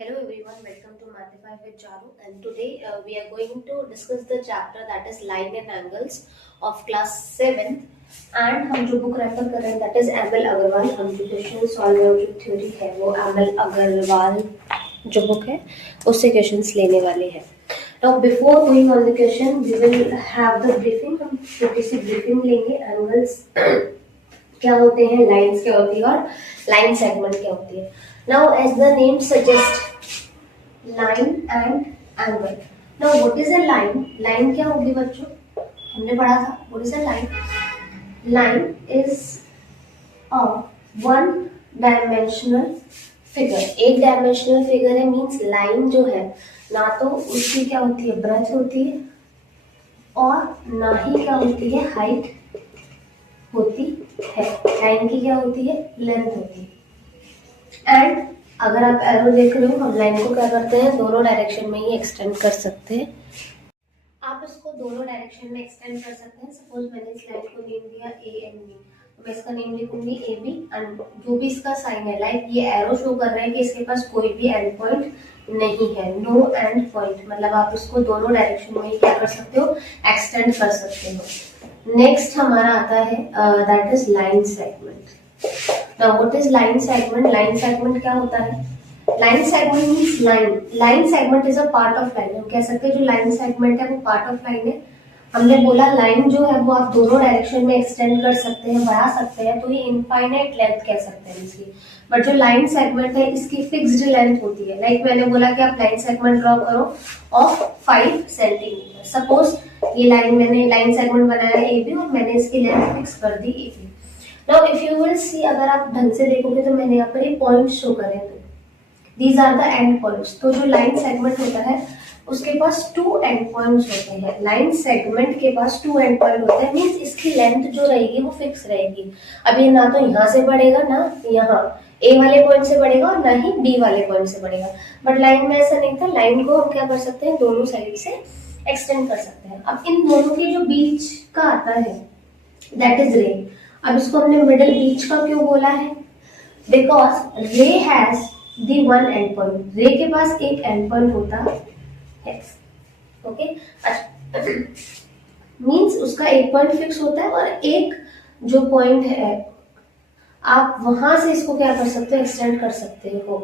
Hello everyone, welcome to Mathify with Charu, and today we are going to discuss the chapter that is line and angles of class 7th. And हम जो book refer कर रहे हैं that is ML Agarwal. हम जो question solve और जो theory है वो एमएल अग्रवाल जो बुक है उससे क्वेश्चंस लेने वाले हैं. Now before going on the question we will have the briefing. हम छोटी सी briefing लेंगे. एंगल्स क्या होते हैं, लाइंस क्या होती है और लाइन सेगमेंट क्या होती है. Now as the name suggests, line and angle. Now what is a line? Line क्या होगी बच्चों? हमने पढ़ा था. What is a line? Line is a one dimensional figure. एक dimensional figure है, means line जो है ना तो उसकी क्या होती है, ब्रेथ होती है और ना ही क्या होती है, हाइट होती है. लाइन की क्या होती है, लेंथ होती है. एंड अगर आप एरो देख रहे हो, हम लाइन को क्या करते हैं, दोनों डायरेक्शन में ही एक्सटेंड कर सकते हैं. आप इसको दोनों डायरेक्शन में एक्सटेंड कर सकते हैं. सपोज मैंने इस लाइन को नेम दिया ए एंड बी, तो मैं इसका नेम लिखूंगी ए बी. एंड जो भी इसका साइन है, लाइक ये एरो शो कर रहा है कि इसके पास कोई भी एंड पॉइंट नहीं है, नो एंड पॉइंट. मतलब आप इसको दोनों डायरेक्शन में ही क्या कर सकते हो, एक्सटेंड कर सकते हो. नेक्स्ट हमारा आता है that is line segment. Now what is line segment? Line segment क्या होता है? Line segment means line. Line segment is a part of line. हम कह सकते हैं जो line segment है वो part of line है. हमने बोला line जो है वो आप दोनों डायरेक्शन में एक्सटेंड कर सकते हैं, बढ़ा सकते हैं, तो ये इनफाइनाइट लेंथ कह सकते हैं इसकी. बट जो लाइन सेगमेंट है इसकी फिक्स्ड लेंथ होती है. लाइक मैंने बोला कि आप लाइन सेगमेंट ड्रॉ करो ऑफ 5 सेंटीमीटर. सपोज ये लाइन, मैंने लाइन सेगमेंट बनाया ए बी और मैंने इसकी लेंथ फिक्स कर दी A B. Now if you will see, अगर आप ढंग से देखोगे तो मैंने यहाँ पर ये पॉइंट्स शो करे हैं. These are the end points. तो जो लाइन सेगमेंट होता है उसके पास 2 एंड पॉइंट्स होते हैं. लाइन सेगमेंट के पास 2 एंड पॉइंट होते हैं, मींस इसकी लेंथ जो रहेगी वो फिक्स रहेगी. अब ये ना तो यहाँ से बढ़ेगा ना यहाँ ए वाले पॉइंट से बढ़ेगा और ना ही बी वाले पॉइंट से बढ़ेगा. बट लाइन में ऐसा नहीं था. लाइन को हम क्या कर सकते हैं, दोनों साइड से एक्सटेंड कर सकते हैं. अब इन दोनों के जो बीच का आता है दैट इज रे. अब इसको हमने मिडिल बीच का क्यों बोला है, बिकॉज रे has the one and point. रे के पास एक एंड पॉइंट होता है. ओके, मींस उसका एक पॉइंट फिक्स होता है और एक जो पॉइंट है आप वहां से इसको क्या कर सकते हो, एक्सटेंड कर सकते हो.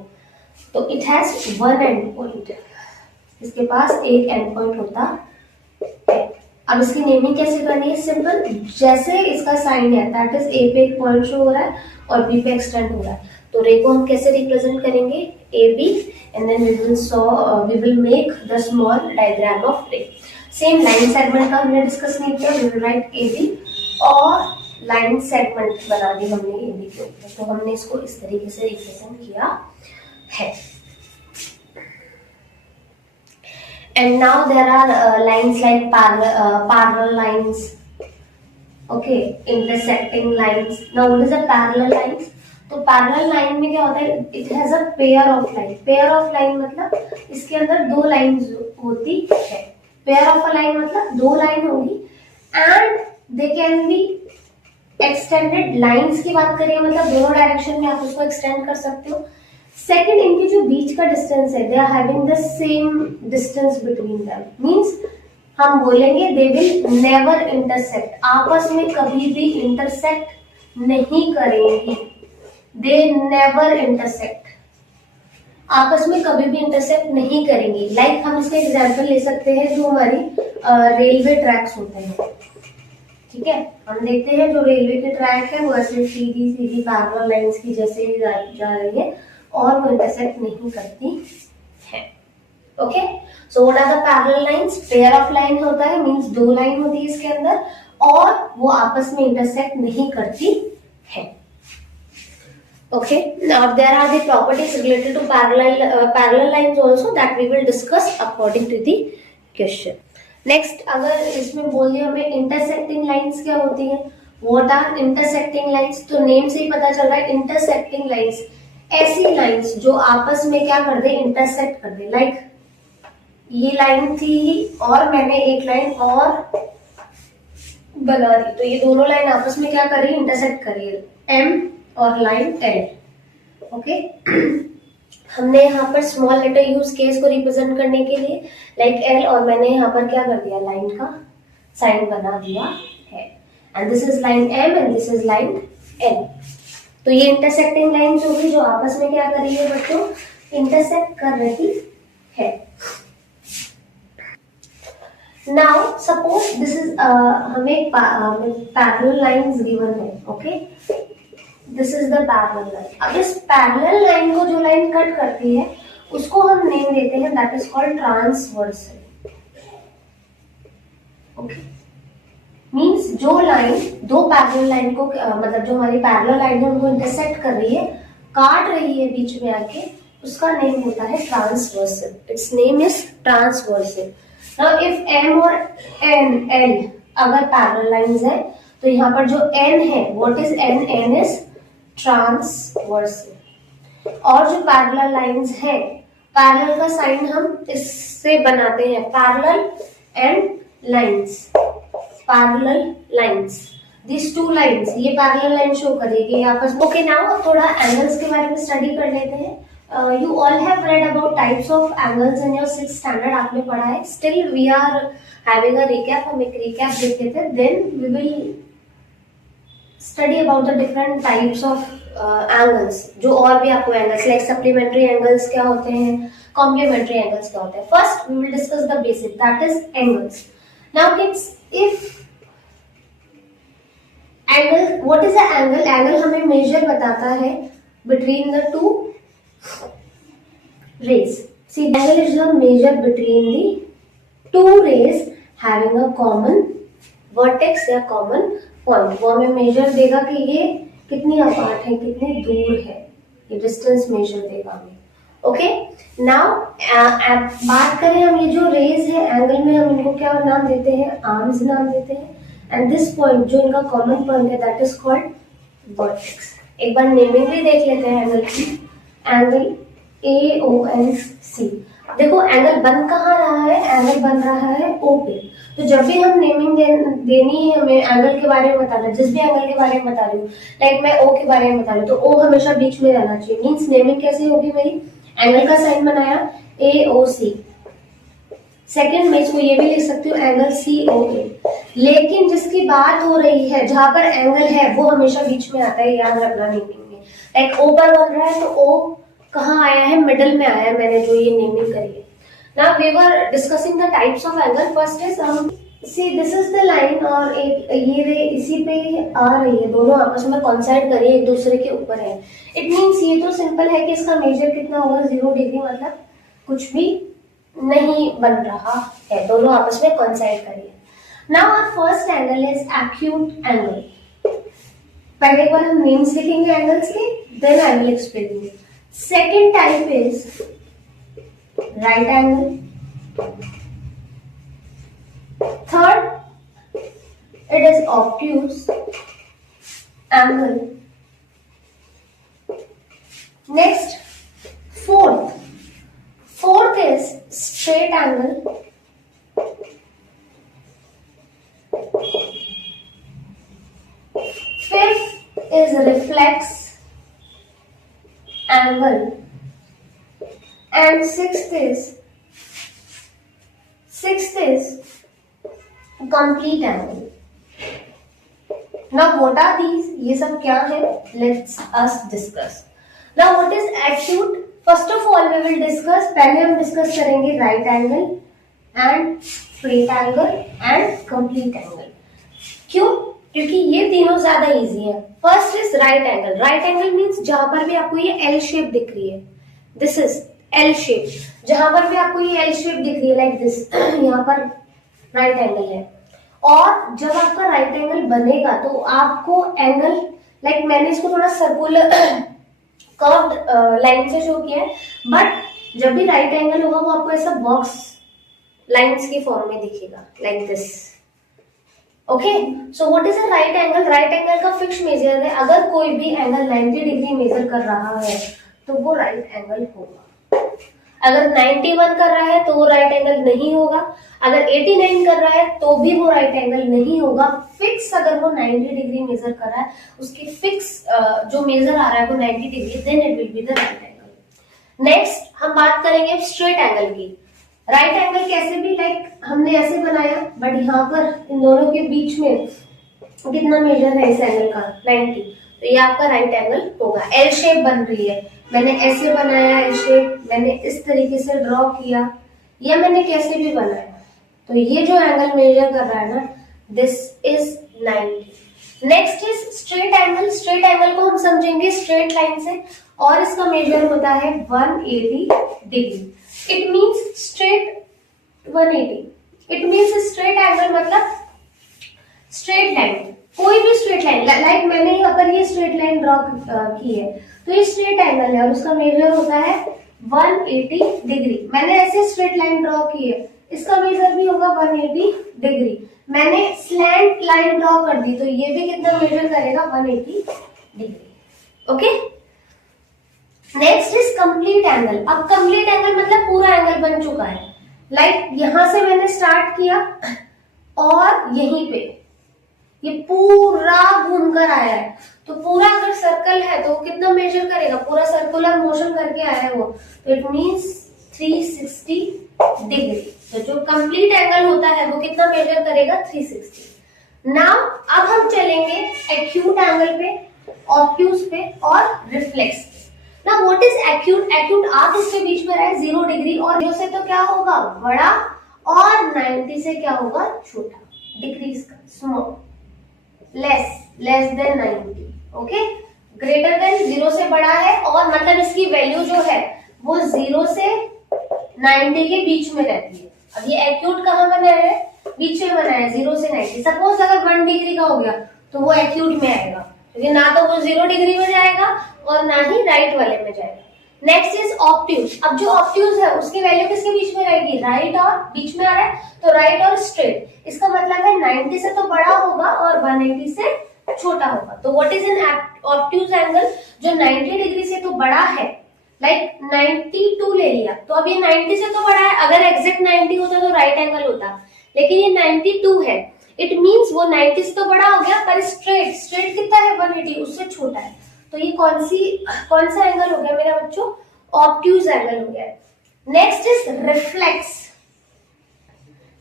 तो it has one and point. इसके पास एक एंड पॉइंट होता है. अब इसकी नेमिंग कैसे करनी है, सिंपल. जैसे इसका साइन है दैट इज ए पे एक पॉइंट शो हो रहा है और बी पे एक्सटेंड हो रहा है, तो रे को हम कैसे रिप्रेजेंट करेंगे, A B, and then we will make the small diagram of ray. Same line segment का हमने डिस्कस नहीं किया. We will write A B और लाइन सेगमेंट बना दी हमने ए बी के ऊपर. तो हमने इसको इस तरीके से रिप्रेजेंट किया है. And now there are lines like parallel lines, okay, intersecting lines. Now what is a parallel lines? तो parallel line में क्या होता है, it has a pair of line. pair of line मतलब इसके अंदर 2 लाइन्स होती है. pair of a line मतलब 2 लाइन होगी and they can be extended. Lines की बात करें मतलब दोनों डायरेक्शन में आप उसको एक्सटेंड कर सकते हो. सेकेंड, इनके जो बीच का डिस्टेंस है, they are having the same distance between them. Means हम बोलेंगे दे विल नेवर इंटरसेक्ट. आपस में कभी भी इंटरसेक्ट नहीं करेंगी. दे नेवर इंटरसेक्ट, आपस में कभी भी इंटरसेक्ट नहीं करेंगी. लाइक हम इसका एग्जांपल ले सकते हैं जो हमारी रेलवे ट्रैक्स होते हैं. ठीक है, हम देखते हैं जो रेलवे के ट्रैक है वो ऐसे सीधी सीधी पैरेलल लाइंस की जैसे ही जा रही है और वो इंटरसेक्ट नहीं करती है. Okay, so what are the parallel lines? Pair of line होता है, मींस 2 लाइन होती है इसके अंदर और वो आपस में इंटरसेक्ट नहीं करती है. Okay, now there are the properties related to parallel lines also that we will discuss according to the question. Next, अगर इसमें बोल दिया हमें इंटरसेक्टिंग लाइंस क्या होती है, व्हाट आर इंटरसेक्टिंग लाइंस? तो नेम से ही पता चल रहा है इंटरसेक्टिंग लाइंस ऐसी लाइंस जो आपस में क्या कर दे, इंटरसेक्ट कर दे. लाइक ये लाइन थी और मैंने एक लाइन और बना दी, तो ये दोनों लाइन आपस में क्या कर रही है, इंटरसेक्ट कर रही है. एम और लाइन एल. ओके, हमने यहाँ पर स्मॉल लेटर यूज किया इसको रिप्रेजेंट करने के लिए, लाइक एल, और मैंने यहाँ पर क्या कर दिया, लाइन का साइन बना दिया है। And this is line M and this is line N. तो ये इंटरसेक्टिंग लाइन होगी जो आपस में क्या कर रही है बच्चों, इंटरसेक्ट कर रही है। नाउ सपोज दिस इज हमें पैरेलल लाइंस गिवन है, okay, this is the parallel line. अब इस पैरेलल लाइन को जो लाइन कट करती है उसको हम नेम देते हैं, that is called transversal, okay. Means जो लाइन दो पैरेलल लाइन को मतलब जो हमारी पैरेलल लाइन है उनको इंटरसेक्ट कर रही है, काट रही है बीच में आके, उसका नेम होता है transversal. It's name is transversal. Now if M और एन एल अगर पैरेलल लाइंस है तो यहाँ पर जो एन है, what is N, N is transversal. और जो पैरेलल लाइंस है, पैरेलल का साइन हम इससे बनाते हैं, parallel and lines, parallel lines, this two lines, ये पैरेलल लाइन शो करेगी आपस में। ओके, नाउ थोड़ा एंगल्स के बारे में स्टडी कर लेते हैं। You all have read about types of angles in your 6th standard, आपने पढ़ा है। Still we are having a recap, हम एक recap देख लेते हैं, then we will study about the different types of angles, जो और भी आपको angles like supplementary angles क्या होते हैं, complementary angles क्या होते हैं। First we will discuss the basic, that is angles. Now kids, if angle, what is the angle? Angle हमें measure बताता है between the two rays. See, angle is the measure between the two rays having a common vertex या common point. वो हमें measure देगा कि ये कितनी अपार्ट है, कितनी दूर है, ये distance measure देगा हमें। ओके, नाउ बात करें हम, ये जो रेज है एंगल में हम इनको क्या नाम देते हैं, आर्म्स नाम देते हैं। एंड दिस पॉइंट जो इनका कॉमन पॉइंट है दैट इज कॉल्ड वर्टेक्स। एक बार नेमिंग भी देख लेते हैं एंगल की, एंगल AONC। देखो एंगल बन कहाँ रहा है, एंगल बन रहा है O पे। तो जब भी हम नेमिंग देनी है हमें, एंगल के बारे में बताना, जिस भी एंगल के बारे में बता रही हूँ, लाइक मैं O के बारे में बता रही हूँ, तो O हमेशा बीच में रहना चाहिए। मीन्स नेमिंग कैसे होगी मेरी, एंगल का साइन बनाया AOC, सेकंड में इसको ये भी लिख सकती हूँ एंगल COA। लेकिन जिसकी बात हो रही है, जहां पर एंगल है वो हमेशा बीच में आता है, याद रखना नेमिंग में। लाइक O पर बन रहा है तो O कहाँ आया है, मिडल में आया है, मैंने जो ये नेमिंग करी है। Now we were discussing the types of angle. First is हम see this is the line, और एक ये रे इसी पे आ रही है, दोनों आपस में कॉन्साइड करिए, एक दूसरे के ऊपर है। इट मींस ये तो सिंपल है कि इसका मेजर कितना होगा, 0 डिग्री, मतलब कुछ भी नहीं बन रहा है, दोनों आपस में कॉन्साइड करिए। Now our first angle is acute angle. पहले एक बार हम नेम्स लिखेंगे एंगल्स के, then I will explain it. Second type is right angle. Third, it is obtuse angle. Next, fourth is straight angle. Fifth is reflex angle, and sixth is complete angle. Now what are these, ये सब क्या है, let's us discuss. Now what is acute? First of all we will discuss, पहले हम discuss करेंगे right angle and straight angle and complete angle। क्यों? क्योंकि ये तीनों ज्यादा इजी है। First is right angle. Right angle means जहां पर भी आपको ये एल शेप दिख रही है, दिस इज एल शेप, जहां पर भी आपको ये एल शेप दिख रही है लाइक दिस, यहाँ पर राइट एंगल है। और जब आपका राइट एंगल बनेगा तो आपको एंगल, लाइक मैंने इसको थोड़ा सर्कुलर कर्व्ड लाइन से शो किया है, बट जब भी राइट एंगल होगा वो आपको ऐसा बॉक्स लाइंस की फॉर्म में दिखेगा like this. Okay, so what is a right angle? Right angle का फिक्स मेजर है, अगर कोई भी एंगल 90 डिग्री मेजर कर रहा है तो वो राइट एंगल होगा। अगर 91 कर रहा है तो वो राइट एंगल नहीं होगा, अगर 89 कर रहा है तो भी वो राइट एंगल नहीं होगा। फिक्स अगर वो 90 डिग्री मेजर कर रहा है, उसकी फिक्स जो मेजर आ रहा है वो 90 degree, then it will be the right angle. Next हम बात करेंगे स्ट्रेट एंगल की। राइट एंगल कैसे भी, लाइक हमने ऐसे बनाया, बट यहाँ पर इन दोनों के बीच में कितना मेजर है इस एंगल का, 90। तो ये आपका राइट एंगल होगा। एल शेप बन रही है, मैंने ऐसे बनाया एल शेप, मैंने इस तरीके से ड्रॉ किया, या मैंने कैसे भी बनाया, तो ये जो एंगल मेजर कर रहा है ना, this is 90। Next is straight angle. Straight angle को हम समझेंगे स्ट्रेट लाइन से, और इसका मेजर होता है 180 degree. It means straight 180, it means straight angle मतलब स्ट्रेट लाइन, कोई भी स्ट्रेट लाइन, लाइक मैंने यहाँ पर ये स्ट्रेट लाइन ड्रॉ की है, तो ये स्ट्रेट एंगल है और उसका मेजर होता है 180 डिग्री। मैंने ऐसे स्ट्रेट लाइन ड्रॉ की है, इसका मेजर भी होगा 180 डिग्री। मैंने स्लैंट लाइन ड्रॉ कर दी, तो ये भी कितना मेजर करेगा, 180 degree. Okay, next is complete angle. अब कंप्लीट एंगल मतलब पूरा एंगल बन चुका है, लाइक यहां से मैंने स्टार्ट किया और यहीं पे ये पूरा घूमकर आया है, तो पूरा अगर सर्कल है तो कितना मेजर करेगा, पूरा सर्कुलर मोशन करके आया है वो, तो इट मींस 360 डिग्री। तो जो कंप्लीट एंगल होता है वो कितना मेजर करेगा, 360। नाउ अब हम चलेंगे एक्यूट एंगल पे, ऑब्ट्यूज पे और रिफ्लेक्स पे। Now what is acute? Acute arc इसके बीच में रहा है 0 डिग्री, और 0 से तो क्या होगा, बड़ा, और 90 से क्या होगा, छोटा, डिक्रीज का, small, less than 90। Okay, greater than 0 से बड़ा है, और मतलब इसकी वैल्यू जो है वो 0 से 90 के बीच में रहती है। अब ये एक्यूट कहाँ बना है, बीच में बना है 0 से 90। सपोज अगर 1 डिग्री का हो गया तो वो एक्यूट में आएगा, क्योंकि ना तो वो 0 डिग्री में जाएगा और ना ही राइट वाले में जाएगा। Next is obtuse. अब जो ऑब्ट्यूज है उसकी वैल्यू किसके बीच में रहेगी, राइट और बीच में आ रहा है, तो राइट और स्ट्रेट। इसका मतलब है 90 से तो बड़ा होगा और 180 से छोटा होगा। तो what is N obtuse angle? जो 90 डिग्री से तो बड़ा है, लाइक 92 ले लिया, तो अब ये 90 से तो बड़ा है, अगर एग्जैक्ट 90 होता तो राइट एंगल होता, लेकिन ये 92 है, इट मींस वो 90 से तो बड़ा हो गया, पर स्ट्रेट कितना है, 180, उससे छोटा है। तो ये कौन सा एंगल हो गया मेरा बच्चों, ऑब्ट्यूज एंगल हो गया। Next is reflex.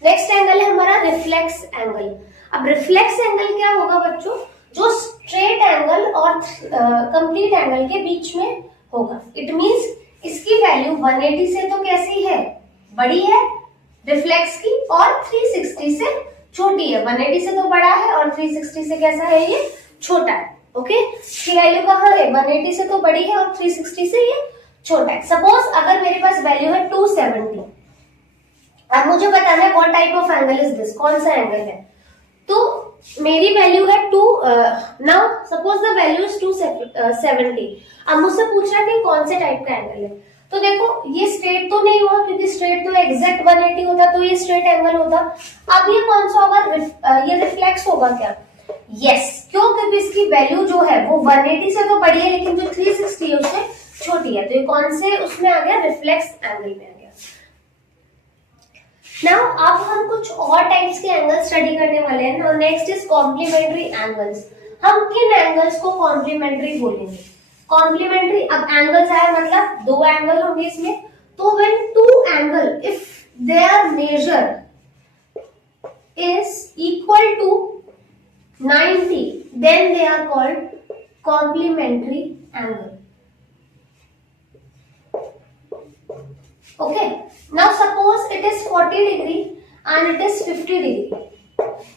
Next angle है हमारा रिफ्लेक्स एंगल। अब रिफ्लेक्स एंगल क्या होगा बच्चों, जो स्ट्रेट एंगल और कंप्लीट एंगल के बीच में होगा। इट मींस इसकी वैल्यू 180 से तो कैसी है, बड़ी है रिफ्लेक्स की, और 360 से छोटी है। 180 से तो बड़ा है और 360 से कैसा है, ये छोटा है। ओके, इसकी वैल्यू कहाँ है, 180 से तो बड़ी है और 360 से ये छोटा है। सपोज अगर मेरे पास वैल्यू है 270, अब मुझे बताना है what type of angle is this, कौन सा एंगल है। तो मेरी वैल्यू है 2, now suppose the value is 270। अब मुझसे पूछ रहा है कि कौन से टाइप का एंगल है, तो देखो ये स्ट्रेट तो नहीं हुआ, क्योंकि स्ट्रेट तो एग्जैक्ट 180 होता तो ये स्ट्रेट एंगल होता। अब ये कौन सा होगा, ये रिफ्लेक्स होगा क्या, यस, क्यों, क्योंकि इसकी वैल्यू जो है वो 180 से तो बड़ी है, लेकिन जो 360 है उससे छोटी है, तो ये कौन से उसमें आ गया, रिफ्लेक्स एंगल में आ गया। नाउ अब हम कुछ और टाइप्स के एंगल स्टडी करने वाले हैं। Now next is complementary angles. हम किन एंगल्स को कॉम्प्लीमेंट्री बोलेंगे, कॉम्प्लीमेंट्री। अब एंगल्स आए मतलब दो एंगल होंगे इसमें, तो when two angle if there measure is equal to 90, then they are called complementary angle. Okay, now suppose it is 40 degree and it is 50 degree.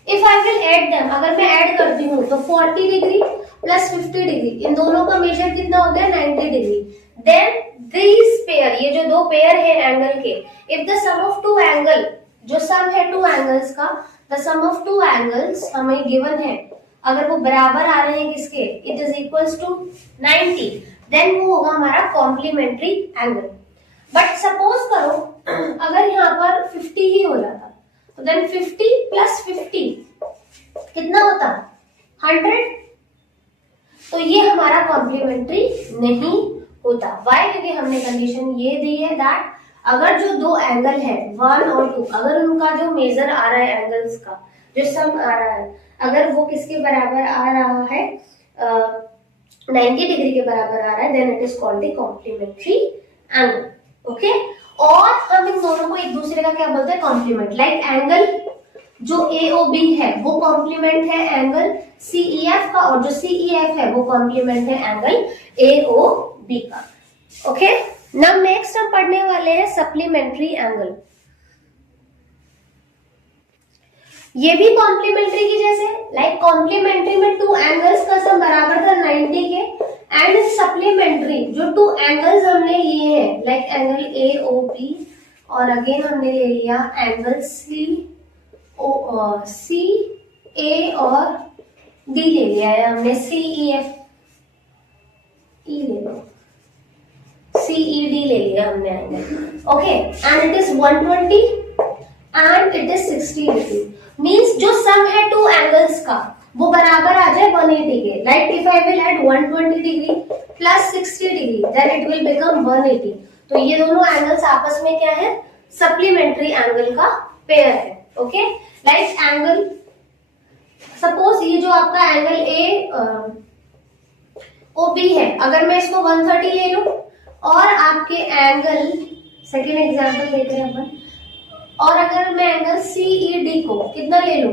If I will add them, अगर मैं add करती हूँ तो 40 degree plus 50 degree, इन दोनों का major कितना हो गया, 90 डिग्री। देन these पेयर, ये जो दो पेयर है एंगल के, if the sum of two angle, जो सम है टू एंगल्स का, the sum of two angles हमें गिवन है, अगर वो बराबर आ रहे हैं किसके, it is equals to 90, then वो होगा हमारा कॉम्प्लीमेंट्री एंगल। बट सपोज करो अगर यहाँ पर 50 ही हो जाता, तो देन 50 प्लस 50 कितना होता, 100। तो ये हमारा कॉम्प्लीमेंट्री नहीं होता। वाई? क्योंकि हमने कंडीशन ये दी है दैट अगर जो दो एंगल है 1 और 2, अगर उनका जो मेजर आ रहा है एंगल्स का, जो सम आ रहा है, अगर वो किसके बराबर आ रहा है, 90 डिग्री के बराबर आ रहा है, then it is called the complementary angle, okay. और हम इन दोनों को एक दूसरे का क्या बोलते हैं, कॉम्प्लीमेंट। लाइक एंगल जो AOB है वो कॉम्प्लीमेंट है एंगल CEF का, और जो CEF है वो कॉम्प्लीमेंट है एंगल AOB का, ओके। नाउ नेक्स्ट हम पढ़ने वाले हैं सप्लीमेंट्री एंगल। ये भी कॉम्प्लीमेंट्री की जैसे, लाइक कॉम्प्लीमेंट्री में टू एंगल्स का सम बराबर था 90 के, एंड इन सप्लीमेंट्री जो टू एंगल्स हमने लिए हैं लाइक एंगल AOB और अगेन हमने ले लिया एंगल CA और D ले लिया है हमने, CEF ले लो, CED ले लिया हमने angle, okay. And it is 120 and it is 60 degree. Means जो सम है टू एंगल्स का वो बराबर आ जाए 180 के। Like if I will add 120 degree plus 60 degree then it will become 180। तो ये दोनों एंगल्स आपस में क्या है, सप्लीमेंट्री एंगल का पेयर है, ओके। लाइक एंगल, सपोज ये जो आपका एंगल AOB है, अगर मैं इसको 130 ले लूं और आपके एंगल, सेकेंड एग्जांपल लेते हैं अपन, और अगर मैं एंगल CED को कितना ले लूं,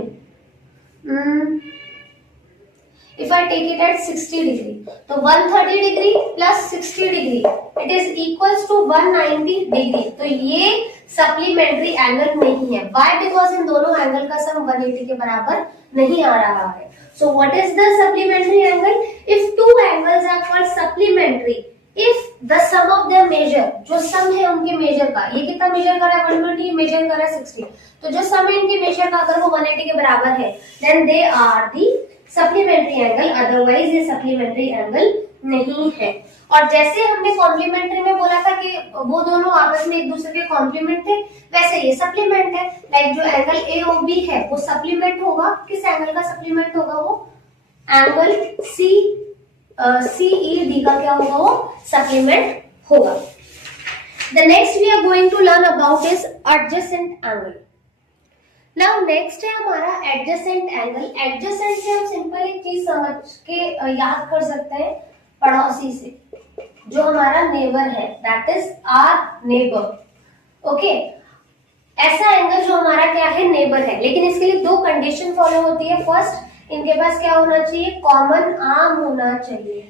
if I take it at 60 degree, तो 130 degree plus 60 degree it is equals to 190 degree. तो ये सप्लीमेंट्री एंगल नहीं है। व्हाई? बिकॉज इन दोनों एंगल का सम 180 के बराबर नहीं आ रहा है। So what is the supplementary angle? If two angles are called supplementary if the sum of there measure, जो सम है उनके मेजर का, ये कितना मेजर कर रहा है 120, मेजर कर रहा है 60, तो जो सम है इनके मेजर का अगर वो 180 के बराबर है then they are the supplementary angle, otherwise ये सप्लीमेंट्री एंगल नहीं है। और जैसे हमने कॉम्प्लीमेंट्री में बोला था कि वो दोनों आपस में एक दूसरे के कॉम्प्लीमेंट थे, वैसे ये सप्लीमेंट है। लाइक जो एंगल AOB है वो सप्लीमेंट होगा, किस एंगल का सप्लीमेंट होगा? वो एंगल CED का क्या होगा? वो सप्लीमेंट होगा। The next we are going to learn about is adjacent angle. Now next है हमारा adjacent angle. Adjacent से हम सिंपल एक चीज समझ के याद कर सकते हैं, पड़ोसी से, जो हमारा नेबर है, that is our neighbor. Okay? ऐसा एंगल जो हमारा क्या है, नेबर है, लेकिन इसके लिए दो कंडीशन फॉलो होती है। फर्स्ट, इनके पास क्या होना चाहिए? कॉमन आर्म होना चाहिए।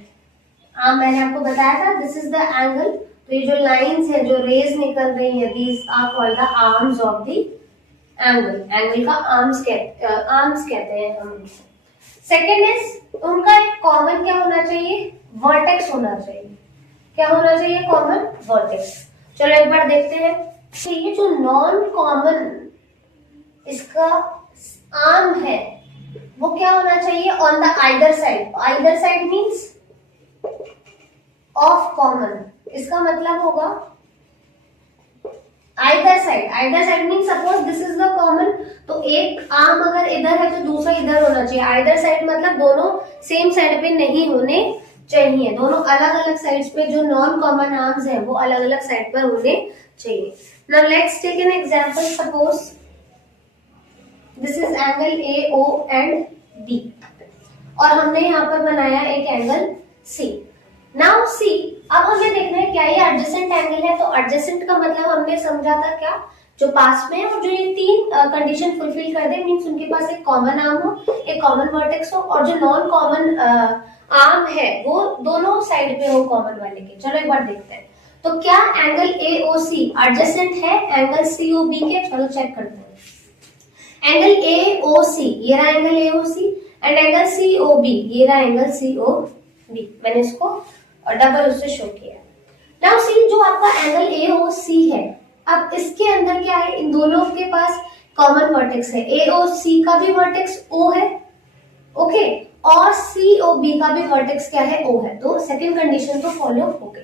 आर्म मैंने आपको बताया था, दिस इज द एंगल। तो ये जो लाइंस है, जो रेज निकल रही है, these are called the arms of the angle. Angle का आर्म्स कहते हैं हम। सेकेंड इज, उनका एक कॉमन क्या होना चाहिए? वर्टेक्स होना चाहिए। क्या होना चाहिए? Common vertex. चलो एक बार देखते हैं। तो ये जो नॉन कॉमन इसका आर्म है वो क्या होना चाहिए? On the either side. Either side means of common, इसका मतलब होगा either side. Either side means suppose this is the common, तो एक आर्म अगर इधर है तो दूसरा इधर होना चाहिए। आइदर साइड मतलब दोनों सेम साइड पे नहीं होने चाहिए, दोनों अलग अलग साइड्स पे जो नॉन कॉमन आर्म्स हैं वो अलग अलग साइड पर होने चाहिए। Now let's take an example. Suppose this is angle AO and B और हमने यहाँ पर बनाया एक एंगल C। नाउ C, अब हमें देखना है क्या ये एडजेसेंट एंगल है। तो एडजेसेंट का मतलब हमने समझा था क्या, जो पास में है और जो ये तीन कंडीशन फुलफिल कर दे, मींस उनके पास एक कॉमन आर्म हो, एक कॉमन वर्टेक्स हो, और जो नॉन कॉमन आर्म है वो दोनों साइड पे हो कॉमन वाले के। चलो एक बार देखते हैं। तो क्या एंगल AOC एडजेसेंट है एंगल COB के? चलो चेक करते हैं। एंगल AOC, ये रहा angle AOC, and angle COB, ये रहा एंगल COB। मैंने इसको डबल उससे शो किया। नाउ सी, जो आपका एंगल AOC है, अब इसके अंदर क्या है? इन दोनों के पास कॉमन वर्टेक्स है। AOC का भी वर्टेक्स O है, ओके, और COB का भी वर्टेक्स क्या है? O है। तो सेकंड कंडीशन तो फॉलो हो गई।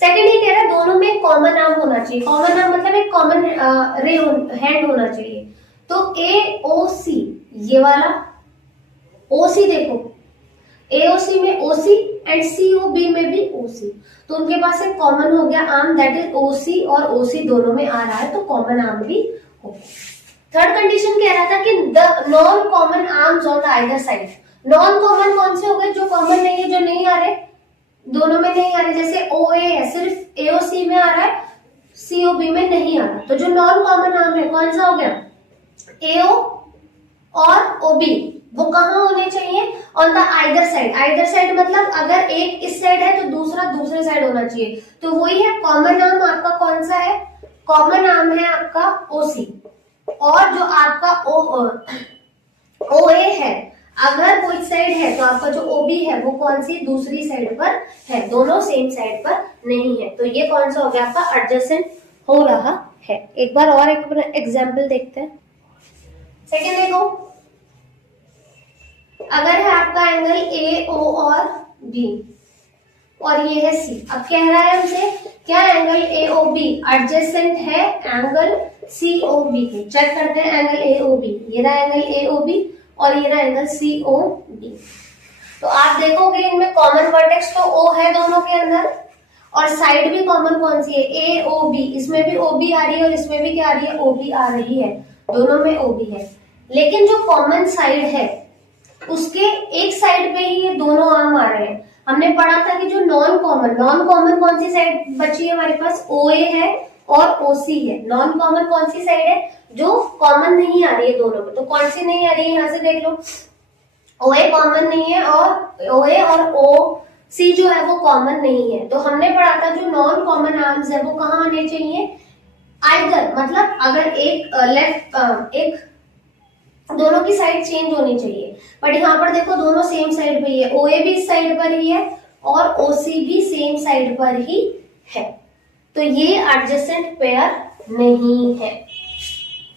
सेकंड ये कह रहा है दोनों में कॉमन आर्म होना चाहिए। कॉमन आर्म मतलब एक कॉमन रे हैंड होना चाहिए। तो AOC, ये वाला OC, देखो AOC में OC एंड COB में भी OC, तो उनके पास एक कॉमन हो गया आर्म, दैट इज OC, और OC दोनों में आ रहा है, तो कॉमन आर्म भी हो गया। थर्ड कंडीशन कह रहा था कि the non common arms on the either side. Non common कौन से हो गए? जो कॉमन नहीं है, जो नहीं आ रहे, दोनों में नहीं आ रहे, जैसे ओ ए है सिर्फ ए ओ सी में आ रहा है, सी ओ बी में नहीं आ रहा, तो जो नॉन कॉमन आर्म है कौन सा हो गया, ए ओ और ओ बी, वो कहाँ होने चाहिए, on the either side. Either side मतलब अगर एक इस साइड है तो दूसरा दूसरे साइड होना चाहिए, तो वही है कॉमन आर्म आपका कौन सा है, कॉमन आर्म है आपका ओ सी, और जो आपका ओ ए है अगर वो इस साइड है तो आपका जो ओबी है वो कौन सी दूसरी साइड पर है, दोनों सेम साइड पर नहीं है, तो ये कौन सा हो गया आपका एडजेसेंट हो रहा है। एक बार और एक एग्जांपल देखते हैं। सेकंड देखो, अगर है आपका एंगल ए ओ और बी और ये है सी, अब कह रहा है हमसे क्या angle A O B adjacent है एंगल सी ओ बी के। चेक करते हैं एंगल ए ओ बी, ये रहा एंगल ए ओ बी और ये रहा एंगल सी ओ बी। तो आप देखोगे इनमें कॉमन वर्टेक्स तो ओ है दोनों के अंदर, और साइड भी कॉमन कौन सी है, ए ओ बी, इसमें भी ओ बी आ रही है और इसमें भी क्या आ रही है, ओ बी आ रही है, दोनों में ओ बी है। लेकिन जो कॉमन साइड है उसके एक साइड पे ही ये दोनों आर्म आ रहे हैं। हमने पढ़ा था कि जो नॉन कॉमन कौन सी साइड बची है हमारे पास, ओ ए है और ओ सी है। नॉन कॉमन कौन सी साइड है, जो कॉमन नहीं आ रही है दोनों में, तो कौन सी नहीं आ रही है, यहाँ से देख लो, ओ ए कॉमन नहीं है और ओ ए और ओ सी जो है वो कॉमन नहीं है। तो हमने पढ़ा था जो नॉन कॉमन आर्म्स है वो कहाँ आने चाहिए, आइदर, मतलब अगर एक लेफ्ट एक दोनों की साइड चेंज होनी चाहिए, बट यहाँ पर देखो दोनों सेम साइड पे ही है, ओ ए भी इस साइड पर ही है और ओ सी भी सेम साइड पर ही है, तो ये एडजेसेंट पेयर नहीं है।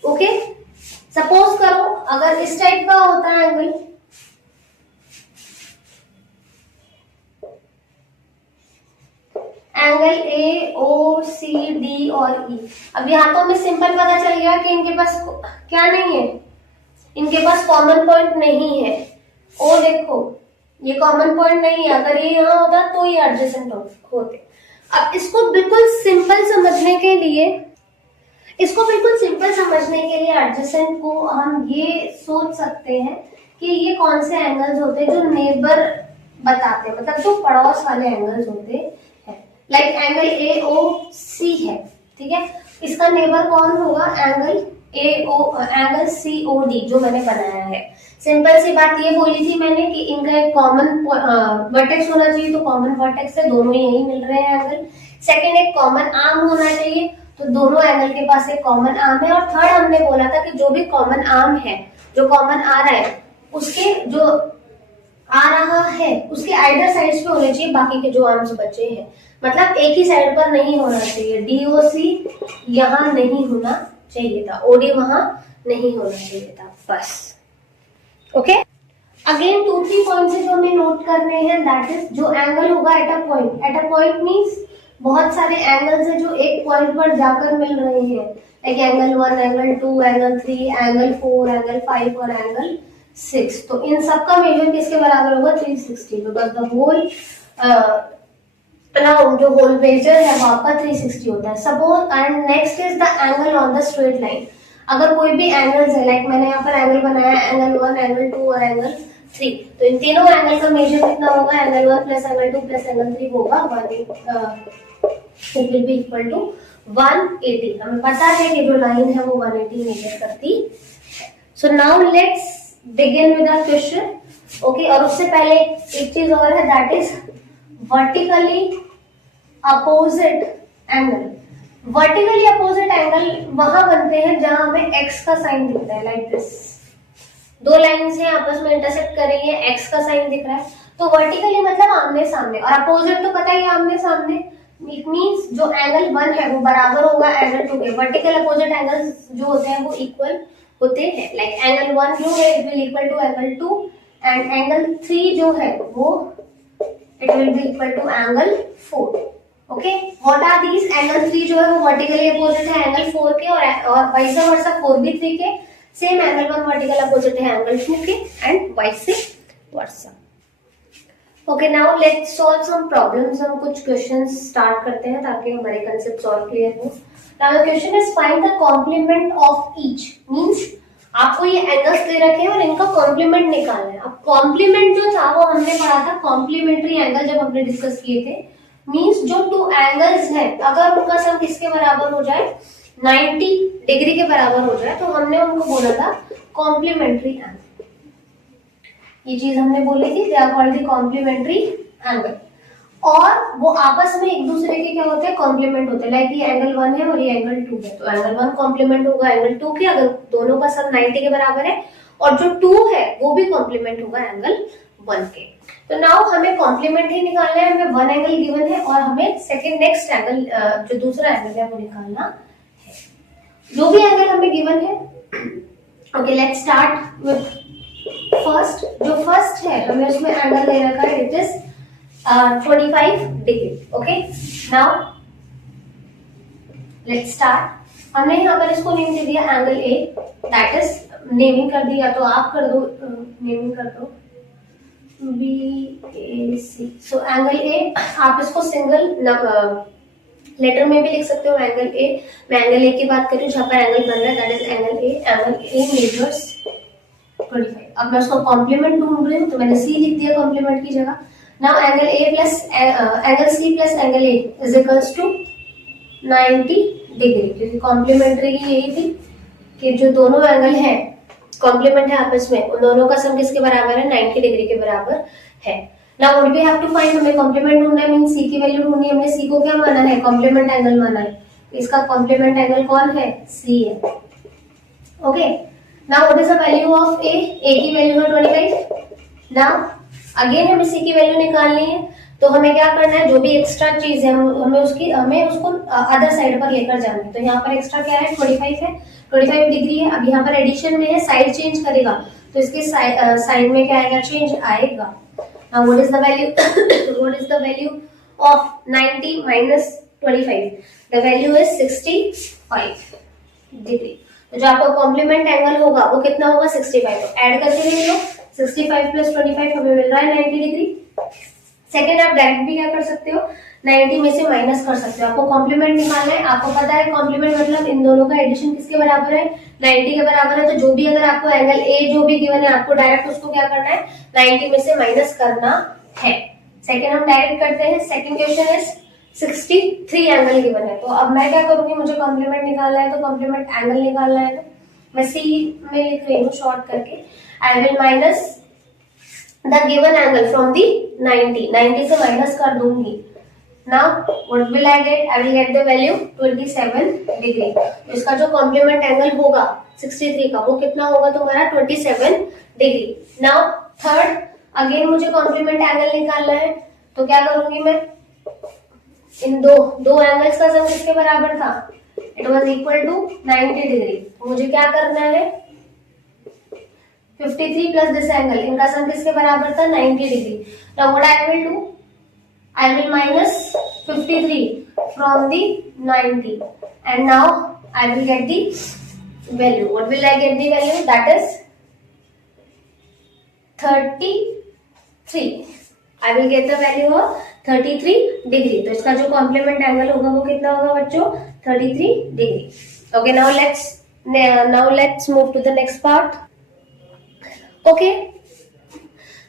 ओके, सपोज करो अगर इस टाइप का होता है angle, angle A O C D और ई। अब यहाँ तो हमें सिंपल पता चल गया कि इनके पास क्या नहीं है, इनके पास कॉमन पॉइंट नहीं है। ओ देखो ये कॉमन पॉइंट नहीं है, अगर ये यहाँ होता तो ये एडजेसेंट होते। अब इसको बिल्कुल सिंपल समझने के लिए एडजेसेंट को हम ये सोच सकते हैं कि ये कौन से एंगल्स होते हैं जो नेबर बताते हैं, मतलब जो पड़ोस वाले एंगल्स होते हैं। लाइक एंगल ए ओ सी है, ठीक है, इसका नेबर कौन होगा, एंगल सी ओ डी जो मैंने बनाया है। सिंपल सी बात ये बोली थी मैंने कि इनका एक कॉमन वर्टेक्स होना चाहिए, तो कॉमन वर्टेक्स है, दोनों यही मिल रहे हैं एंगल। सेकंड एक कॉमन आर्म होना चाहिए, तो दोनों एंगल के पास एक कॉमन आर्म है। और थर्ड हमने बोला था कि जो भी कॉमन आर्म है, जो कॉमन आ रहा है उसके जो आ रहा है उसके आइडर साइड्स पे होने चाहिए बाकी के जो आर्म्स बचे हैं, मतलब एक ही साइड पर नहीं होना चाहिए। डीओसी यहाँ नहीं होना चाहिए था, ओडी वहां नहीं होना चाहिए था, बस। ओके, अगेन 2-3 पॉइंट्स जो हमें नोट करने हैं, दैट इज जो एंगल होगा एट अ पॉइंट मींस बहुत सारे एंगल्स हैं जो एक पॉइंट पर जाकर मिल रहे हैं, like angle 1, angle 2, angle 3, angle 4, angle 5 और एंगल 6। तो इन सबका मेजर किसके बराबर होगा, 360, बिकॉज द होल राउंड जो होल मेजर है वो आपका 360 होता है। Suppose and next is the angle on the straight line. अगर कोई भी एंगल्स है, लाइक मैंने यहाँ पर एंगल बनाया एंगल 1, एंगल 2 और एंगल 3, तो इन तीनों एंगल का मेजर कितना होगा, angle 1 plus angle 2 plus angle 3 होगा 180, विल बी इक्वल टू 180। हमें पता है कि जो लाइन है वो 180 मेजर करती है। So now let's begin with our question. Okay, और उससे पहले एक चीज और है, that is vertically opposite angle. Vertically opposite angle वहां बनते हैं जहां हमें एक्स का साइन दिखता है, लाइक दिस। दो लाइंस हैं आपस में इंटरसेक्ट कर रही है, एक्स का साइन दिख रहा है, तो वर्टिकली मतलब आमने सामने, और अपोजिट तो पता ही है आमने सामने। इट मींस जो एंगल 1 है वो बराबर होगा एंगल 2 के। वर्टिकल अपोजिट एंगल्स जो होते हैं वो इक्वल होते हैं, लाइक एंगल 1 जो है it will equal to angle 2 and angle 3 जो है वो it will be equal to angle 4। Okay, what are these, angle 3 जो है वो वर्टिकली अपोजिट है एंगल 4 के, और वाइस वर्सा 4 भी 3 के। सेम एंगल 1 वर्टिकल अपोजिट है एंगल 2 के and vice versa. Okay, now let's solve some problems. हम कुछ क्वेश्चंस स्टार्ट करते हैं ताकि हमारे कंसेप्ट्स और क्लियर हो। Now the question is find the complement of each, means आपको ये एंगल्स दे रखे हैं और इनका कॉम्प्लीमेंट निकालना है। अब कॉम्प्लीमेंट जो था वो हमने पढ़ा था कॉम्प्लीमेंट्री एंगल, जब हमने डिस्कस किए थे। मींस जो टू एंगल्स है अगर उनका सम किसके बराबर हो जाए, 90 डिग्री के बराबर हो जाए, तो हमने उनको बोला था कॉम्प्लीमेंट्री एंगल। ये चीज हमने बोली थी, they are called the complementary angle. और वो आपस में एक दूसरे के क्या होते हैं, कॉम्प्लीमेंट होते हैं। लाइक ये एंगल 1 है और ये एंगल 2 है, तो एंगल 1 कॉम्प्लीमेंट होगा एंगल 2 के, अगर दोनों का सम 90 के बराबर है, और जो 2 है वो भी कॉम्प्लीमेंट होगा एंगल 1 के। तो नाउ हमें कॉम्प्लीमेंट ही निकालना है, हमें 1 एंगल गिवन है और हमें सेकंड नेक्स्ट एंगल जो दूसरा एंगल है वो निकालना है, जो भी एंगल हमें गिवन है। Okay, let's start with first. जो फर्स्ट है हमें उसमें एंगल दे रखा है, it is 25 degree. Okay, now let's start. हमने यहाँ पर इसको नेम दे दिया angle A, that is naming कर दिया, तो आप कर दो, नेमिंग कर दो B A C. So angle A, आप इसको सिंगल लेटर में भी लिख सकते हो एंगल ए। मैं एंगल ए की बात करूँ जहाँ पर एंगल बन रहा है, that is angle A. Angle A measures 25। अब मैं उसका कॉम्प्लीमेंट ढूंढ रही हूँ, तो मैंने सी लिख दिया कॉम्प्लीमेंट की जगह। Now angle A plus angle C plus angle A is equals to 90 degree, क्योंकि कॉम्प्लीमेंट्री की यही थी कि जो दोनों एंगल है कॉम्प्लीमेंट है आपस में, उन दोनों का सम किसके बराबर है, 90 डिग्री के बराबर है। Now what we have to find, हमें कॉम्प्लीमेंट ढूंढना है, मीन C की वैल्यू ढूंढनी है। हमने C को क्या माना है, कॉम्प्लीमेंट एंगल माना है, इसका कॉम्प्लीमेंट एंगल कौन है, C है। Okay, now what is the value of A? A की वैल्यू है 25। नाउ अगेन हमें सी की वैल्यू निकालनी है, तो हमें क्या करना है, जो भी एक्स्ट्रा चीज है हमें उसको अदर साइड पर लेकर जाना है। तो यहाँ पर एक्स्ट्रा क्या है, 25 है, 25 डिग्री है। अब यहाँ पर एडिशन में है, साइड चेंज करेगा तो इसके साइड में क्या आएगा, चेंज आएगा। Now what is the value what is the value of 90 minus 25? The value is 65 degree. तो जो आपका कॉम्प्लीमेंट एंगल होगा वो कितना होगा, 65। तो ऐड करके देख लो, 65 प्लस 25 हमें मिल रहा है 90 डिग्री। सेकेंड, आप डायरेक्ट भी क्या कर सकते हो, 90 में से माइनस कर सकते हो। आपको कॉम्प्लीमेंट निकालना है, आपको पता है कॉम्प्लीमेंट मतलब इन दोनों का एडिशन किसके बराबर है, 90 के बराबर है। तो जो भी अगर आपको एंगल ए जो भी गिवन है, आपको डायरेक्ट उसको क्या करना है, 90 में से माइनस करना है। सेकेंड हम डायरेक्ट करते हैं। Second question is 63 angle given है। तो अब मैं क्या करूंगी, मुझे कॉम्प्लीमेंट निकालना है, तो कॉम्प्लीमेंट एंगल निकालना है। तो मैं सी में लिख रही हूँ शॉर्ट करके, I will minus the given angle from the 90 से माइनस कर दूंगी। Now what will I get? I will get the value 27 degree. तो इसका जो कॉम्प्लीमेंट एंगल होगा 63 का, वो कितना होगा तुम्हारा, 27 डिग्री। Now थर्ड, अगेन मुझे कॉम्प्लीमेंट एंगल निकालना है, तो क्या करूंगी मैं, इन दो एंगल्स का सम किसके बराबर था, it was equal to 90 degree. तो मुझे क्या करना है, 53 प्लस दिस एंगल, इनका सम किसके बराबर था, 90 degree. Now what I will do, I will minus 53 from the 90 and now I will get the value. What will I get the value, that is 33। I will get the value of 33 degree. तो इसका जो complement angle होगा वो कितना होगा बच्चों, 33 degree. Okay, now let's move to the next part. Okay,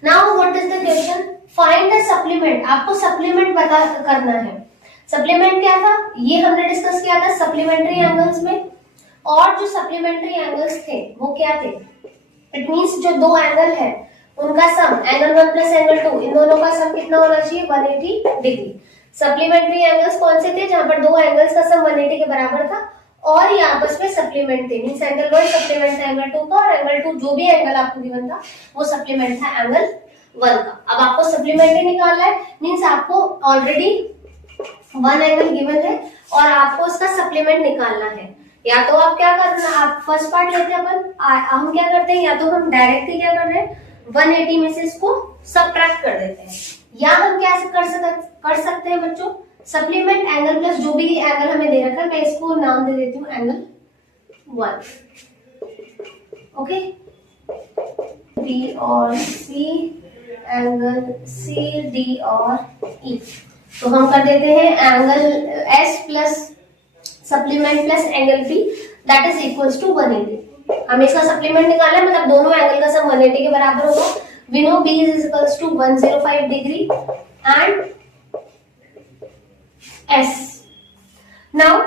now what is the question, find the supplement. आपको supplement पता करना है। सप्लीमेंट क्या था, ये हमने डिस्कस किया था सप्लीमेंट्री एंगल्स में। और जो सप्लीमेंट्री एंगल्स थे वो क्या थे, इट मींस जो दो एंगल है उनका सम, एंगल 1 प्लस एंगल 2, इन दोनों का सम कितना होना चाहिए, 180 डिग्री। सप्लीमेंट्री एंगल्स कौन से थे, जहां पर दो एंगल्स का सम 180 के बराबर था और ये आपस में सप्लीमेंट थे। मींस एंगल 1 सप्लीमेंट था एंगल 2 का, और एंगल 2 जो भी एंगल आपको गिवन था वो सप्लीमेंट था एंगल 1 का। अब आपको सप्लीमेंट्री निकालना है, मींस आपको ऑलरेडी 1 एंगल गिवन है और आपको उसका सप्लीमेंट निकालना है। या तो आप क्या करना, आप फर्स्ट पार्ट लेते हैं अपन, हम क्या करते हैं, या तो हम डायरेक्टली क्या कर रहे हैं, 180 में से इसको सबट्रैक्ट कर देते हैं, या हम क्या कर सकते हैं बच्चों, सप्लीमेंट एंगल प्लस जो भी एंगल हमें दे रखा है, मैं इसको नाम दे देती हूँ एंगल 1। ओके, बी और सी, एंगल सी, डी और ई। तो हम कर देते हैं angle S plus supplement plus angle B, that is equals to 180। हमें इसका सप्लीमेंट निकालना है, मतलब दोनों एंगल का सम 180 के बराबर होगा। We know B is equals to 105 degree and S। Now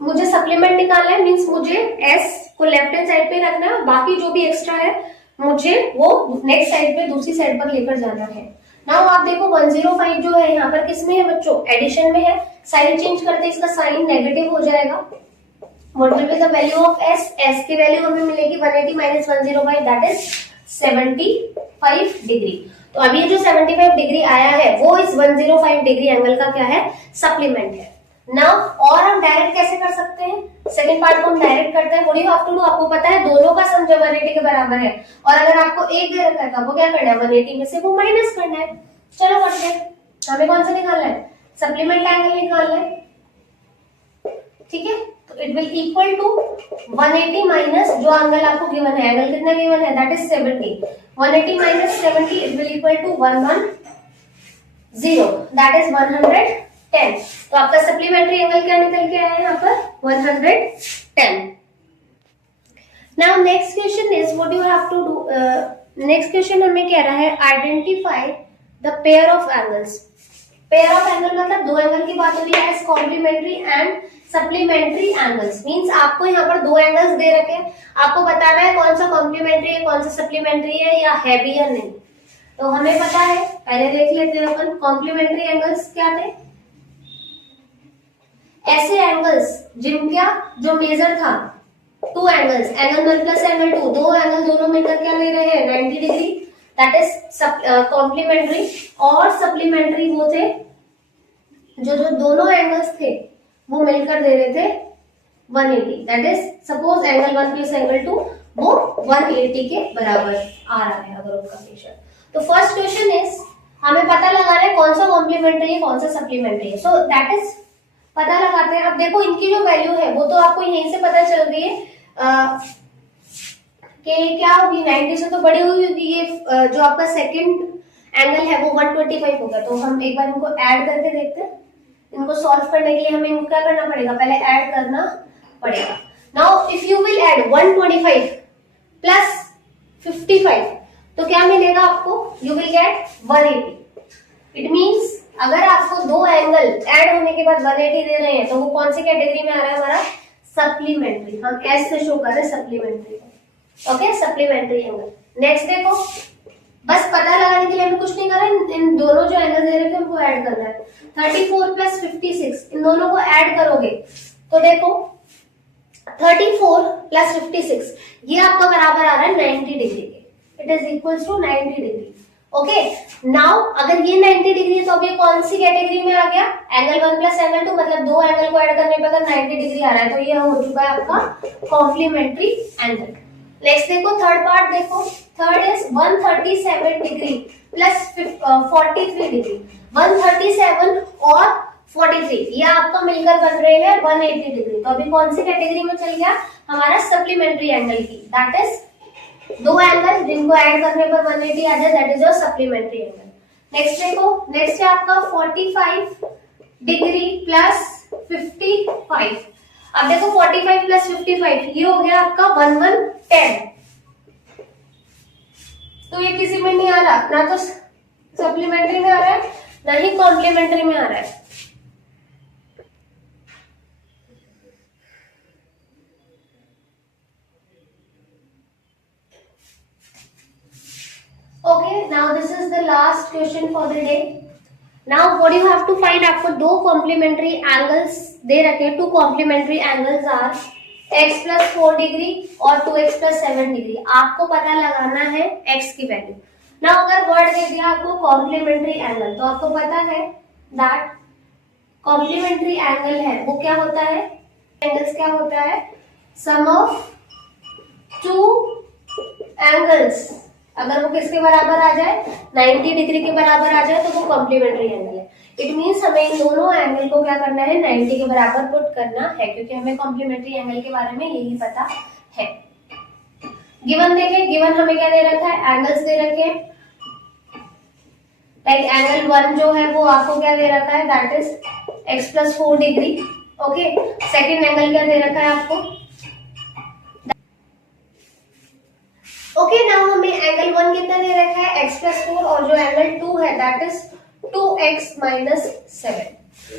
मुझे सप्लीमेंट निकालना है, मींस मुझे S को लेफ्ट हैंड साइड पे रखना है, बाकी जो भी एक्स्ट्रा है मुझे वो नेक्स्ट साइड पे दूसरी साइड पर लेकर जाना है। नाउ आप देखो 105 जो है यहाँ पर किस में है बच्चों, एडिशन में है। साइन चेंज करते इसका साइन नेगेटिव हो जाएगा। What will be the value of S? S की वैल्यू हमें मिलेगी 180 माइनस 105 दैट इज 75 डिग्री। तो अभी ये जो 75 डिग्री आया है वो इस 105 डिग्री एंगल का क्या है, सप्लीमेंट है। नाउ और हम डायरेक्ट कैसे कर सकते हैं, सेकंड पार्ट को हम डायरेक्ट करते हैं। What you have to do, आपको पता है दोनों का सम जब 180 के बराबर है और अगर आपको एक दे रखा है तो आपको क्या करना है, 180 में से वो माइनस करना है। चलो करते हैं। हमें कौन सा निकालना है, सप्लीमेंट एंगल निकालना है, ठीक है। तो it will equal to 180 minus जो एंगल आपको गिवन है, एंगल कितना गिवन है that is 70, 180 minus 70 it will equal to 110 that is 110। तो आपका सप्लीमेंट्री एंगल क्या निकल के आया है यहाँ पर 110। Now next question is what you have to do. Next question हमें कह रहा है identify the pair of angles. Pair of angle मतलब दो एंगल की बात हो रही है, as complementary and supplementary angles. Means आपको यहाँ पर दो एंगल्स दे रखे हैं, आपको बताना है कौन सा कॉम्प्लीमेंट्री है कौन सा सप्लीमेंट्री है या है भी या नहीं। तो हमें पता है, पहले देख लेते हैं अपन कॉम्प्लीमेंट्री एंगल्स क्या थे। ऐसे एंगल्स जिनका जो मेजर था two angles, angle 1 plus angle 2, दो एंगल दोनों मिलकर क्या ले रहे हैं 90 डिग्री, दैट इज कॉम्प्लीमेंट्री। और सप्लीमेंट्री वो थे जो जो दोनों एंगल्स थे वो मिलकर दे रहे थे 180, that is suppose angle 1 plus angle 2 वो 180 के बराबर आ रहा है अगर उनका मेजर। तो फर्स्ट क्वेश्चन इज हमें पता लगाना है कौन सा कॉम्प्लीमेंट्री है कौन सा सप्लीमेंट्री है। सो दैट इज पता लगाते हैं। अब देखो इनकी जो वैल्यू है वो तो आपको यहीं से पता चल रही है कि क्या होगी, 90 से तो बड़ी हुई होगी। ये जो आपका सेकंड एंगल है वो 125 होगा। तो हम एक बार इनको ऐड करके देखते हैं। इनको सॉल्व करने के लिए हमें इनको क्या करना पड़ेगा, पहले ऐड करना पड़ेगा। Now if you will add 125 plus 55 तो क्या मिलेगा आपको, you will get 180। It means अगर आपको दो एंगल ऐड होने के बाद 180 दे रहे हैं तो वो कौन सी कैटेगरी में आ रहा है हमारा, सप्लीमेंट्री। हम एस से शो कर रहे हैं supplementary. Okay, supplementary angle. Next देखो, बस पता लगाने के लिए हमें कुछ नहीं करना है, इन दोनों जो एंगल दे रखे हैं उनको ऐड करना है। 34 प्लस 56 इन दोनों को ऐड करोगे तो देखो 34 प्लस 56 ये आपका बराबर आ रहा है 90 डिग्री के। It is equals to 90 degree. Okay, now अगर ये 90 डिग्री है तो अब ये कौन सी कैटेगरी में आ गया, एंगल 1 प्लस एंगल 2, मतलब दो एंगल को ऐड करने पर अगर 90 डिग्री आ रहा है तो ये हो चुका है आपका कॉम्प्लीमेंट्री एंगल। नेक्स्ट देखो थर्ड पार्ट देखो, third is 137 degree plus 43 degree. 137 और 43 ये आपका मिलकर बन रहे हैं 180 डिग्री। तो अभी कौन सी कैटेगरी में चल गया हमारा, सप्लीमेंट्री एंगल की। दैट इज दो एंगल जिनको ऐड करने पर 180 आ जाए, that is your supplementary angle. Next देखो, नेक्स्ट है आपका 45 डिग्री प्लस 55। अब देखो 45 प्लस 55 ये हो गया आपका 1110। तो ये किसी में नहीं आ रहा, ना तो सप्लीमेंट्री में आ रहा है ना ही कॉम्प्लीमेंट्री में आ रहा है। Okay, now this is the last question for the day. Now what you have to find, आपको दो कॉम्प्लीमेंट्री एंगल्स दे रखे हैं। Two complementary angles are x plus 4 degree और 2x प्लस 7 डिग्री। आपको पता लगाना है x की वैल्यू। ना अगर वर्ड दे दिया आपको कॉम्प्लीमेंट्री एंगल तो आपको पता है दैट कॉम्प्लीमेंट्री एंगल है वो क्या होता है, एंगल्स क्या होता है, सम ऑफ टू एंगल्स। अगर वो किसके बराबर आ जाए, 90 डिग्री के बराबर आ जाए तो वो कॉम्प्लीमेंट्री एंगल है। इट मींस हमें इन दोनों एंगल को क्या करना है, 90 के बराबर पुट करना है, क्योंकि हमें कॉम्प्लीमेंट्री एंगल के बारे में यही पता है। गिवन देखें, गिवन हमें क्या दे रखा है, एंगल्स दे रखे हैं। लाइक एंगल 1 जो है वो आपको क्या दे रखा है, that is x plus 4 degree. Okay, second angle क्या दे रखा है आपको, ओके, नाउ हमें एंगल 1 कितना दे रखा है, x+4, और जो एंगल 2 है that is 2x - 7।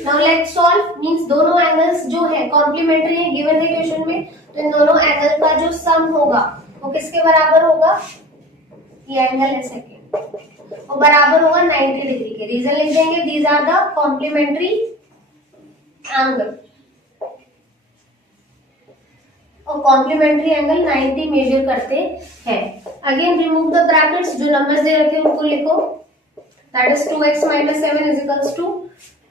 Now let's solve, means दोनों एंगल्स जो है कॉम्प्लीमेंट्री है गिवन है इक्वेशन में, तो इन दोनों एंगल का जो सम होगा वो किसके बराबर होगा, ये एंगल है सेकंड, वो बराबर होगा 90 डिग्री के। रीजन लिख देंगे, these are the complementary angle, और कॉम्प्लीमेंट्री एंगल 90 मेजर करते हैं। अगेन रिमूव द ब्रैकेट्स, जो नंबर्स दे रखे हैं उनको लिखो, that is 2x - 7 is to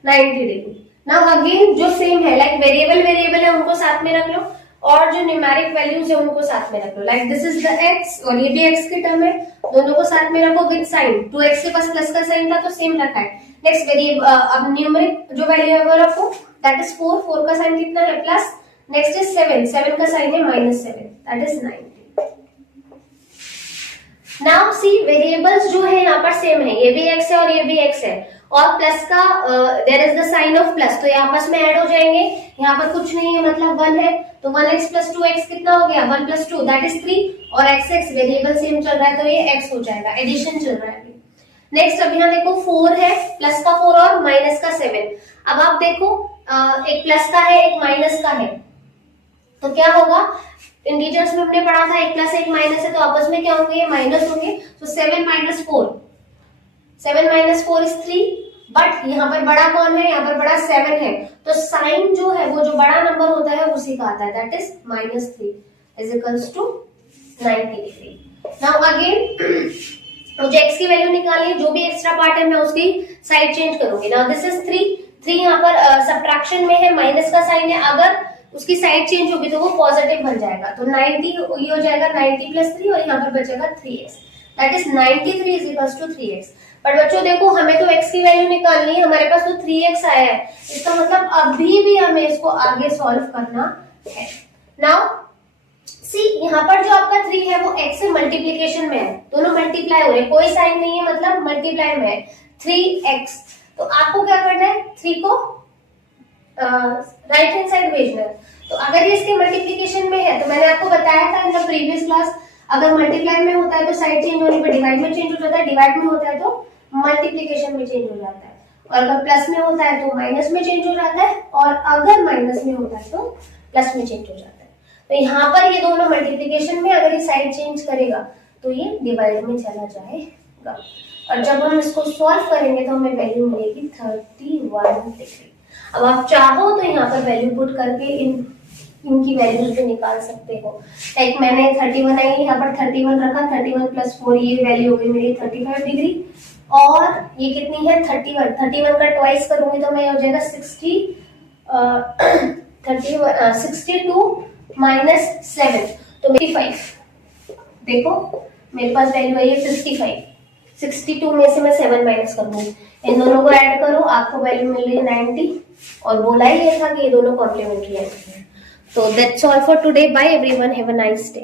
90 degree. Now again जो सेम है, लाइक वेरिएबल है उनको साथ में रख लो, और जो न्यूमेरिक वैल्यूज है उनको साथ में रख लो, like this is the x और ये भी x की टर्म है, दोनों को साथ में रखो विद साइन। 2x के पास प्लस का साइन था तो सेम रखा है। नेक्स्ट वेरिएबल, अब न्यूमेरिक जो वैल्यू है वो रखो, दैट इज 4 का साइन कितना है प्लस, नेक्स्ट इज 7 का साइन है -7, that is 90। Now see variables जो है यहाँ पर सेम है, ये भी x है और ये भी x है, और प्लस का there is the sign of plus, तो ये आपस में ऐड हो जाएंगे। यहाँ पर कुछ नहीं है मतलब 1 है, तो 1x + 2x कितना हो गया, 1 + 2 दैट इज 3, और x वेरिएबल सेम चल रहा है तो ये x हो जाएगा, एडिशन चल रहा है अभी। नेक्स्ट अब यहाँ देखो 4 है, प्लस का 4 और माइनस का 7। अब आप देखो एक प्लस का है एक माइनस का है, तो क्या होगा, इंटीजर्स में हमने पढ़ा था एक प्लस एक माइनस है, तो आपस में क्या होंगे, ये माइनस होंगे, तो 7 - 4, 7 - 4 इज 3, बट यहाँ पर बड़ा कौन है, यहाँ पर बड़ा 7 है, तो साइन जो है वो जो बड़ा नंबर होता है उसी का आता है, that is -3 is to 90 degree. Now again मुझे x की वैल्यू निकालनी है, जो भी एक्स्ट्रा पार्ट है मैं उसकी साइड चेंज करूंगी। नाउ दिस इज 3 यहाँ पर सब्ट्रैक्शन में है, माइनस का साइन है, अगर उसकी साइड चेंज होगी तो वो पॉजिटिव बन जाएगा, तो 90 ये हो जाएगा 90 + 3, और यहाँ पर बचेगा 3x, that is 93 to 3x। पर बच्चों देखो हमें तो x की वैल्यू निकालनी है, हमारे पास तो 3x आया है, इसका मतलब अभी भी हमें इसको आगे सॉल्व करना है। नाउ सी यहाँ पर जो आपका 3 है वो x से मल्टीप्लीकेशन में है, दोनों मल्टीप्लाई हो रहे हैं, कोई साइन नहीं है मतलब मल्टीप्लाई में है, 3x। तो आपको क्या करना है, 3 को राइट हैंड साइड भेजना है। तो अगर ये इसके मल्टीप्लीकेशन में है, तो मैंने आपको बताया था इन द प्रीवियस क्लास, अगर मल्टीप्लाई में होता है तो साइड चेंज होने पर डिवाइड में चेंज हो जाता है, डिवाइड में होता है तो मल्टीप्लीकेशन में चेंज हो जाता है, और अगर प्लस में होता है तो माइनस में चेंज हो जाता है, और अगर माइनस में होता है तो प्लस में चेंज हो जाता है। तो यहाँ पर ये दोनों मल्टीप्लीकेशन में, अगर ये साइड चेंज करेगा तो ये डिवाइड में चला जाएगा, और जब हम इसको सॉल्व करेंगे तो हमें वैल्यू मिलेगी 31 डिग्री। अब आप चाहो तो यहाँ पर वैल्यू पुट करके इनकी वैल्यूज भी निकाल सकते हो, लाइक मैंने 31 आई, यहाँ पर 31 रखा, 31 + 4 ये वैल्यू हो गई मेरी 35 डिग्री, और ये कितनी है 31 का ट्वाइस करूंगी तो मैं हो जाएगा 62 - 7, तो 55। देखो मेरे पास वैल्यू आई है 55, 62 में से मैं 7 माइनस करूंगी, इन दोनों को ऐड करो, आपको वैल्यू मिल रही है 90, और बोला ही ये था कि ये दोनों कॉम्प्लीमेंट्री है। तो that's all for today, bye everyone, have a nice day.